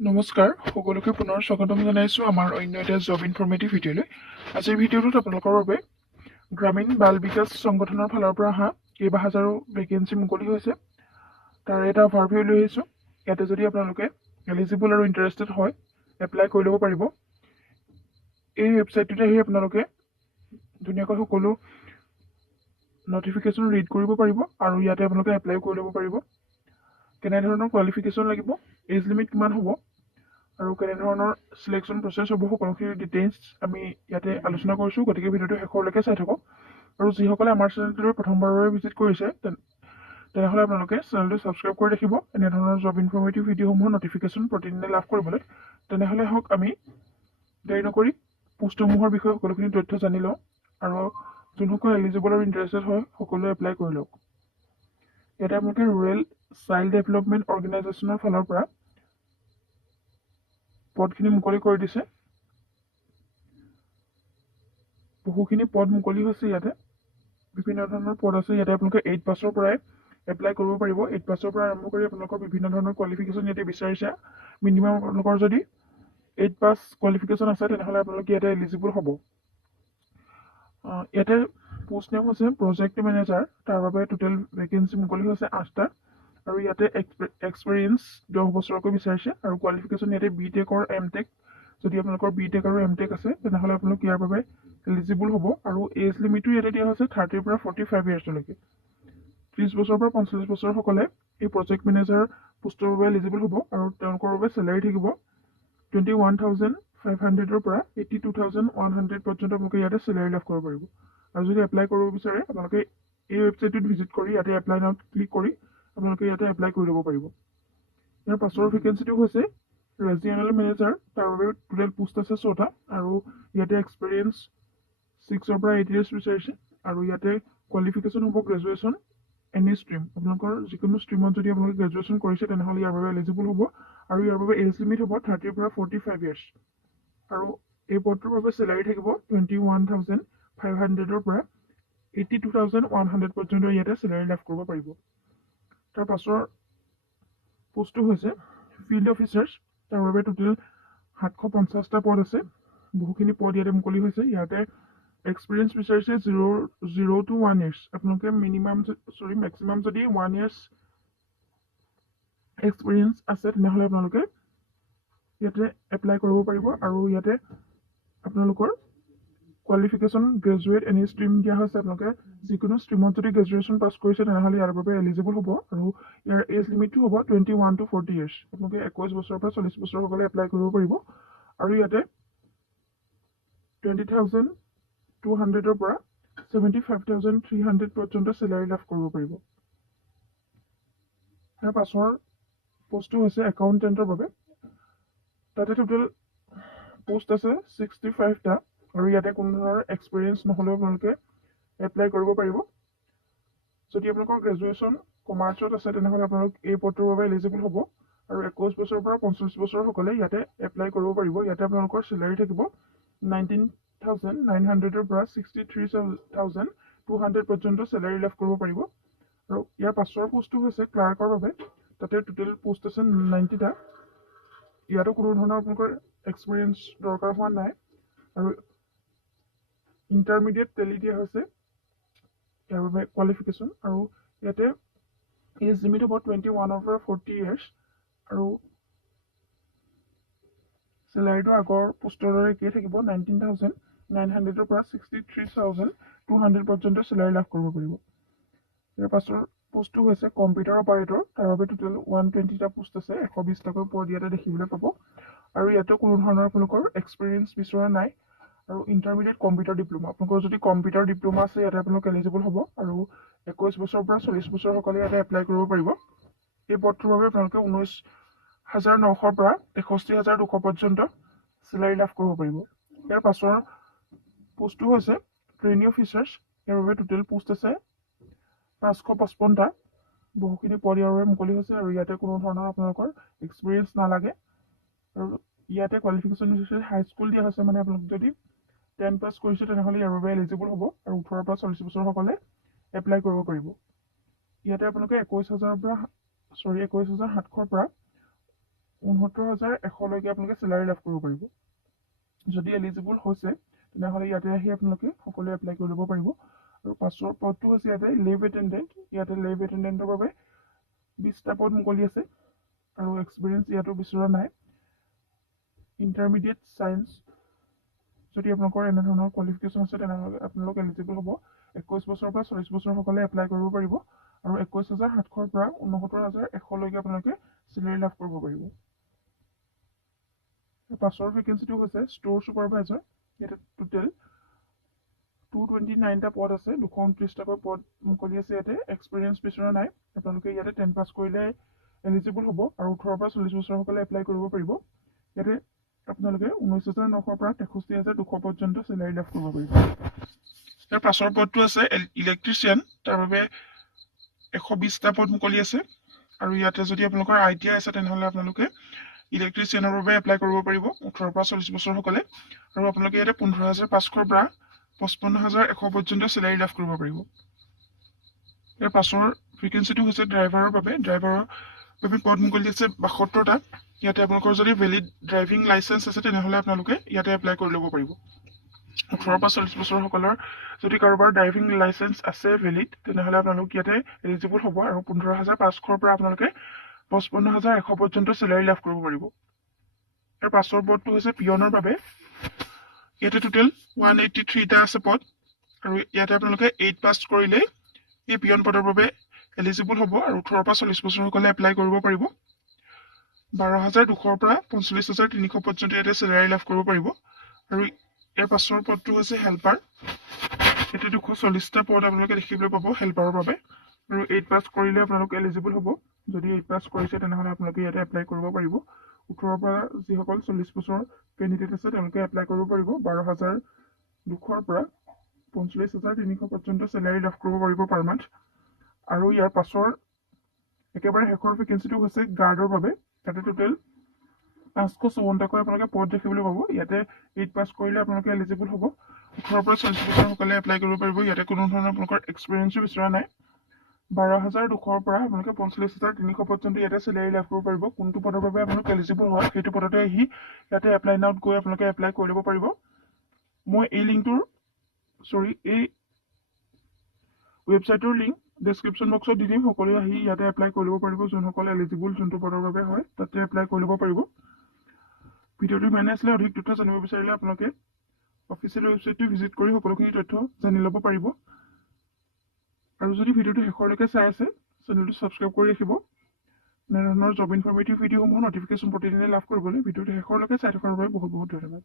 নমস্কাৰ সকলোকে পুনৰ স্বাগতম জনাইছোঁ আমাৰ অন্য এটা জব ইনফৰ্মেটিভ ভিডিঅ'লৈ। আজিৰ ভিডিঅ'টোত আপোনালোকৰ বাবে গ্ৰামীণ বাল বিকাশ সংগঠনৰ ফালৰ পৰা অহা কেইবাহাজাৰো ভেকেঞ্চি মুকলি হৈছে তাৰ এটা অভাৰভিউ লৈ আহিছোঁ। ইয়াতে যদি আপোনালোকে এলিজিবল আৰু ইণ্টাৰেষ্টেড হয় এপ্লাই কৰি ল'ব পাৰিব। এই ৱেবছাইটটোতে আহি আপোনালোকে ধুনীয়াকৈ সকলো নটিফিকেশ্যন ৰিড কৰিব পাৰিব আৰু ইয়াতে আপোনালোকে এপ্লাই কৰি ল'ব পাৰিব। কেনেধৰণৰ কোৱালিফিকেশ্যন লাগিব, এজ লিমিট কিমান হ'ব আৰু কেনেধৰণৰ চিলেকশ্যন প্ৰচেছ হ'ব সকলোখিনি ডিটেইলছ আমি ইয়াতে আলোচনা কৰিছোঁ। গতিকে ভিডিঅ'টো শেষলৈকে চাই থাকক। আৰু যিসকলে আমাৰ চেনেলটোলৈ প্ৰথমবাৰৰ বাবে ভিজিট কৰিছে তেনেহ'লে আপোনালোকে চেনেলটো ছাবস্ক্ৰাইব কৰি ৰাখিব এনেধৰণৰ জব ইনফৰ্মেটিভ ভিডিঅ'সমূহৰ নটিফিকেশ্যন প্ৰতিদিনে লাভ কৰিবলৈ। তেনেহ'লে হওক আমি দেৰি নকৰি পোষ্টসমূহৰ বিষয়ে সকলোখিনি তথ্য জানি লওঁ আৰু যোনসকল এলিজিবল আৰু ইণ্টাৰেষ্টেড হয় সকলোৱে এপ্লাই কৰি লওক। ইয়াতে আপোনালোকে ৰুৰেল চাইল্ড ডেভেলপমেণ্ট অৰ্গেনাইজেশ্যনৰ ফালৰ পৰা পদখিনি মুকলি কৰি দিছে। বহুখিনি পদ মুকলি হৈছে ইয়াতে, বিভিন্ন ধৰণৰ পদ আছে। ইয়াতে আপোনালোকে 8 পাছৰ পৰাই এপ্লাই কৰিব পাৰিব। 8 পাছৰ পৰা আৰম্ভ কৰি আপোনালোকৰ বিভিন্ন ধৰণৰ কোৱালিফিকেশ্যন ইয়াতে বিচাৰিছে। মিনিমাম আপোনালোকৰ যদি 8 পাছ কোৱালিফিকেশ্যন আছে তেনেহ'লে আপোনালোকে ইয়াতে এলিজিবল হ'ব। ইয়াতে পোষ্ট নেম হৈছে প্ৰজেক্ট মেনেজাৰ, তাৰ বাবে টোটেল ভেকেঞ্চি মুকলি হৈছে 8টা আৰু ইয়াতে এক্সপিৰিয়েঞ্চ 10 বছৰকৈ বিচাৰিছে আৰু কোৱালিফিকেশ্যন ইয়াতে BTech M.Tech। যদি আপোনালোকৰ BTech আৰু M.Tech আছে তেনেহ'লে আপোনালোক ইয়াৰ বাবে এলিজিবল হ'ব আৰু এজ লিমিটো ইয়াতে দিয়া হৈছে 30 পৰা 45 ইয়াৰ্ছলৈকে। 30 বছৰৰ পৰা 45 বছৰ সকলে এই প্ৰজেক্ট মেনেজাৰ পোষ্টৰ বাবে এলিজিবল হ'ব আৰু তেওঁলোকৰ বাবে চেলাৰী থাকিব 21,500 পৰা 82,100 পৰ্যন্ত আপোনালোকে ইয়াতে চেলাৰী লাভ কৰিব পাৰিব। আৰু যদি এপ্লাই কৰিব বিচাৰে আপোনালোকে এই ৱেবছাইটটোত ভিজিট কৰি ইয়াতে এপ্লাই নাওত ক্লিক কৰি আপোনালোকে ইয়াতে এপ্লাই কৰি ল'ব পাৰিব। ইয়াৰ পাছৰ ভেকেঞ্চিটো হৈছে ৰেজিয়নেল মেনেজাৰ, তাৰ বাবে টোটেল পোষ্ট আছে 6টা আৰু ইয়াতে এক্সপিৰিয়েঞ্চ 6 পৰা 8 ইয়াৰ্ছ বিচাৰিছে আৰু ইয়াতে কোৱালিফিকেশ্যন হ'ব গ্ৰেজুৱেশ্যন এনি ষ্ট্ৰীম। আপোনালোকৰ যিকোনো ষ্ট্ৰীমত যদি আপোনালোকে গ্ৰেজুৱেশ্যন কৰিছে তেনেহ'লে ইয়াৰ বাবে এলিজিবল হ'ব আৰু ইয়াৰ বাবে এজ লিমিট হ'ব 30 পৰা 45 ইয়াৰ্ছ আৰু এই পদটোৰ বাবে চেলাৰী থাকিব 21,500 পৰা 82,100 পৰ্যন্ত ইয়াতে চেলাৰী লাভ কৰিব পাৰিব। তাৰ পাছৰ পোষ্টটো হৈছে ফিল্ড অফিচাৰ্ছ, তাৰ বাবে টোটেল 750টা পদ আছে। বহুখিনি পদ ইয়াতে মুকলি হৈছে। ইয়াতে এক্সপিৰিয়েঞ্চ বিচাৰিছে 0 to 1 ইয়াৰ্ছ। আপোনালোকে মেক্সিমাম যদি 1 ইয়াৰ্ছ এক্সপিৰিয়েঞ্চ আছে তেনেহ'লে আপোনালোকে ইয়াতে এপ্লাই কৰিব পাৰিব আৰু ইয়াতে আপোনালোকৰ কোৱালিফিকেশ্যন গ্ৰেজুৱেট এনি ষ্ট্ৰীম দিয়া হৈছে। আপোনালোকে যিকোনো ষ্ট্ৰীমত যদি গ্ৰেজুৱেশ্যন পাছ কৰিছে তেনেহ'লে ইয়াৰ বাবে এলিজিবল হ'ব আৰু ইয়াৰ এজ লিমিটটো হ'ব 21 to 40 ইয়াৰ্ছ। আপোনালোকে 21 বছৰৰ পৰা 40 বছৰ সকলে এপ্লাই কৰিব পাৰিব আৰু ইয়াতে 20,200 পৰা 75,300 পৰ্যন্ত চেলাৰী লাভ কৰিব পাৰিব। ইয়াৰ পাছৰ পোষ্টটো হৈছে একাউণ্টেণ্টৰ বাবে। তাতে টোটেল পোষ্ট আছে 65টা আৰু ইয়াতে কোনো ধৰণৰ এক্সপিৰিয়েঞ্চ নহ'লেও আপোনালোকে এপ্লাই কৰিব পাৰিব। যদি আপোনালোকৰ গ্ৰেজুৱেশ্যন কমাৰ্চত আছে তেনেহ'লে আপোনালোক এই পদটোৰ বাবে এলিজিবল হ'ব আৰু 21 বছৰৰ পৰা 45 বছৰ সকলে ইয়াতে এপ্লাই কৰিব পাৰিব। ইয়াতে আপোনালোকৰ চেলাৰী থাকিব 19,900 পৰা 63,200 পৰ্যন্ত চেলাৰী লাভ কৰিব পাৰিব আৰু ইয়াৰ পাছৰ পোষ্টটো হৈছে ক্লাৰ্কৰ বাবে। তাতে টোটেল পোষ্ট আছে 90টা। ইয়াতো কোনো ধৰণৰ আপোনালোকৰ এক্সপিৰিয়েঞ্চ দৰকাৰ হোৱা নাই আৰু ইণ্টাৰমিডিয়েট টেলি দিয়া হৈছে ইয়াৰ বাবে কোৱালিফিকেশ্যন আৰু ইয়াতে এজ লিমিট হ'ব 21 পৰা 40 ইয়াৰ্ছ আৰু চেলাৰীটো আগৰ পোষ্টৰ দৰে একেই থাকিব 19,900 পৰা 63,200 পৰ্যন্ত চেলাৰী লাভ কৰিব পাৰিব। ইয়াৰ পাছৰ পোষ্টটো হৈছে কম্পিউটাৰ অপাৰেটৰ, তাৰ বাবে টোটেল 120টা পোষ্ট আছে। 120টাকৈ পদ ইয়াতে দেখিবলৈ পাব আৰু ইয়াতে কোনো ধৰণৰ আপোনালোকৰ এক্সপিৰিয়েঞ্চ বিচৰা নাই আৰু ইণ্টাৰমিডিয়েট কম্পিউটাৰ ডিপ্ল'মা। আপোনালোকৰ যদি কম্পিউটাৰ ডিপ্ল'মা আছে ইয়াতে আপোনালোক এলিজিবল হ'ব আৰু 21 বছৰৰ পৰা 40 বছৰ সকলে ইয়াতে এপ্লাই কৰিব পাৰিব। এই পদটোৰ বাবে আপোনালোকে 19,900 পৰা 61,200 পৰ্যন্ত চেলাৰী লাভ কৰিব পাৰিব। ইয়াৰ পাছৰ পোষ্টটো হৈছে ট্ৰেইনী অফিচাৰ্ছ, ইয়াৰ বাবে টোটেল পোষ্ট আছে 555টা। বহুখিনি পদ ইয়াৰ বাবে মুকলি হৈছে আৰু ইয়াতে কোনো ধৰণৰ আপোনালোকৰ এক্সপিৰিয়েঞ্চ নালাগে আৰু ইয়াতে কোৱালিফিকেশ্যন হিচাপে হাইস্কুল দিয়া হৈছে। মানে আপোনালোক যদি 10 পাছ কৰিছে তেনেহ'লে ইয়াৰ বাবে এলিজিবল হ'ব আৰু 18 পৰা 40 বছৰ সকলে এপ্লাই কৰিব পাৰিব। ইয়াতে আপোনালোকে 21,700 পৰা 69,100 আপোনালোকে চেলাৰী লাভ কৰিব পাৰিব। যদি এলিজিবল হৈছে তেনেহ'লে ইয়াতে আহি আপোনালোকে সকলোৱে এপ্লাই কৰি ল'ব পাৰিব। আৰু পাছৰ পদটো হৈছে ইয়াতে লেব এটেণ্ডেণ্ট। ইয়াতে লেব এটেণ্ডেণ্টৰ বাবে 20টা পদ মুকলি আছে আৰু এক্সপিৰিয়েঞ্চ ইয়াতো বিচৰা নাই। ইণ্টাৰমিডিয়েট চায়েন্স যদি আপোনালোকৰ এনেধৰণৰ কোৱালিফিকেশ্যন আছে তেনেহ'লে আপোনালোক এলিজিবল হ'ব। 21 বছৰৰ পৰা 40 বছৰসকলে এপ্লাই কৰিব পাৰিব আৰু 21,700 পৰা 69,100 আপোনালোকে চেলাৰী লাভ কৰিব পাৰিব। পাছৰ ভেকেঞ্চিটো হৈছে ষ্ট'ৰ ছুপাৰভাইজাৰ। ইয়াতে টোটেল 229টা পদ আছে, 229টাকৈ পদ মুকলি আছে। ইয়াতে এক্সপিৰিয়েঞ্চ বিচৰা নাই। আপোনালোকে ইয়াতে 10 পাছ কৰিলে এলিজিবল হ'ব আৰু 18 পৰা 40 বছৰসকলে এপ্লাই কৰিব পাৰিব। ইয়াতে আপোনালোকে 19,900 পৰা 63,200 পৰ্যন্ত চেলাৰী লাভ কৰিব পাৰিব। ইয়াৰ পাছৰ পদটো আছে ইলেক্ট্ৰিচিয়ান। তাৰ বাবে 120টা পদ মুকলি আছে আৰু ইয়াতে যদি আপোনালোকৰ ITI আছে তেনেহ'লে আপোনালোকে ইলেক্ট্ৰিচিয়ানৰ বাবে এপ্লাই কৰিব পাৰিব 18 পৰা 40 বছৰসকলে। আৰু আপোনালোকে ইয়াতে 15,500 পৰা 55,100 পৰ্যন্ত চেলাৰী লাভ কৰিব পাৰিব। ইয়াৰ পাছৰ ভেকেঞ্চিটো হৈছে ড্ৰাইভাৰৰ বাবে। ড্ৰাইভাৰৰ বাবে পদ মুকলি আছে 72টা। ইয়াতে আপোনালোকৰ যদি ভেলিড ড্ৰাইভিং লাইচেঞ্চ আছে তেনেহ'লে আপোনালোকে ইয়াতে এপ্লাই কৰি ল'ব পাৰিব। 18 পৰা 40 বছৰসকলৰ যদি কাৰোবাৰ ড্ৰাইভিং লাইচেঞ্চ আছে ভেলিড তেনেহ'লে আপোনালোক ইয়াতে এলিজিবল হ'ব আৰু 15,500 পৰা আপোনালোকে 55,100 পৰ্যন্ত চেলাৰী লাভ কৰিব পাৰিব। ইয়াৰ পাছৰ পদটো হৈছে পিয়নৰ বাবে। ইয়াতে টোটেল 183টা আছে পদ আৰু ইয়াতে আপোনালোকে 8 পাছ কৰিলে এই পিয়ন পদৰ বাবে এলিজিবল হ'ব আৰু 18 পৰা 40 বছৰসকলে এপ্লাই কৰিব পাৰিব। 12,200 পৰা 45,300 পৰ্যন্ত ইয়াতে চেলাৰী লাভ কৰিব পাৰিব। আৰু ইয়াৰ পাছৰ পদটো হৈছে হেল্পাৰ। ইয়াতে 240টা পদ আপোনালোকে দেখিবলৈ পাব হেল্পাৰৰ বাবে আৰু 8 পাছ কৰিলে আপোনালোক এলিজিবল হ'ব। যদি 8 পাছ কৰিছে তেনেহ'লে আপোনালোকে ইয়াতে এপ্লাই কৰিব পাৰিব। 18 পৰা যিসকল 40 বছৰ কেণ্ডিডেট আছে তেওঁলোকে এপ্লাই কৰিব পাৰিব। 12,200 পৰা 45,300 পৰ্যন্ত চেলাৰী লাভ কৰিব পাৰিব পাৰ মান্থ। আৰু ইয়াৰ পাছৰ একেবাৰে শেষৰ ভেকেঞ্চিটো হৈছে গাৰ্ডৰ বাবে। তাতে টোটেল 554টাকৈ আপোনালোকে পদ দেখিবলৈ পাব। ইয়াতে 8 পাছ কৰিলে আপোনালোকে এলিজিবল হ'ব। 18 পৰা 40 বছৰসকলে এপ্লাই কৰিব পাৰিব। ইয়াতে কোনো ধৰণৰ আপোনালোকৰ এক্সপিৰিয়েঞ্চো বিচৰা নাই। 12,200 পৰা আপোনালোকে 45,300 পৰ্যন্ত ইয়াতে চেলাৰী লাভ কৰিব পাৰিব। কোনটো পদৰ বাবে আপোনালোক এলিজিবল হয় সেইটো পদতে আহি ইয়াতে এপ্লাই নাওত গৈ আপোনালোকে এপ্লাই কৰি ল'ব পাৰিব। মই এই ৱেবছাইটৰ লিংক ডেছক্ৰিপশ্যন বক্সত দি দিম। সকলোৱে আহি ইয়াতে এপ্লাই কৰি ল'ব পাৰিব। যোনসকল এলিজিবল যোনটো পদৰ বাবে হয় তাতে এপ্লাই কৰি ল'ব পাৰিব। ভিডিঅ'টো ইমানে আছিলে। অধিক তথ্য জানিব বিচাৰিলে আপোনালোকে অফিচিয়েল ৱেবছাইটটো ভিজিট কৰি সকলোখিনি তথ্য জানি ল'ব পাৰিব। আৰু যদি ভিডিঅ'টো শেষলৈকে চাই আছে চেনেলটো ছাবস্ক্ৰাইব কৰি ৰাখিব। এনেধৰণৰ জব ইনফৰ্মেটিভ ভিডিঅ'সমূহৰ নটিফিকেশ্যন প্ৰতিদিনে লাভ কৰিবলৈ ভিডিঅ'টো শেষলৈকে চাই থকাৰ বাবে বহুত বহুত ধন্যবাদ।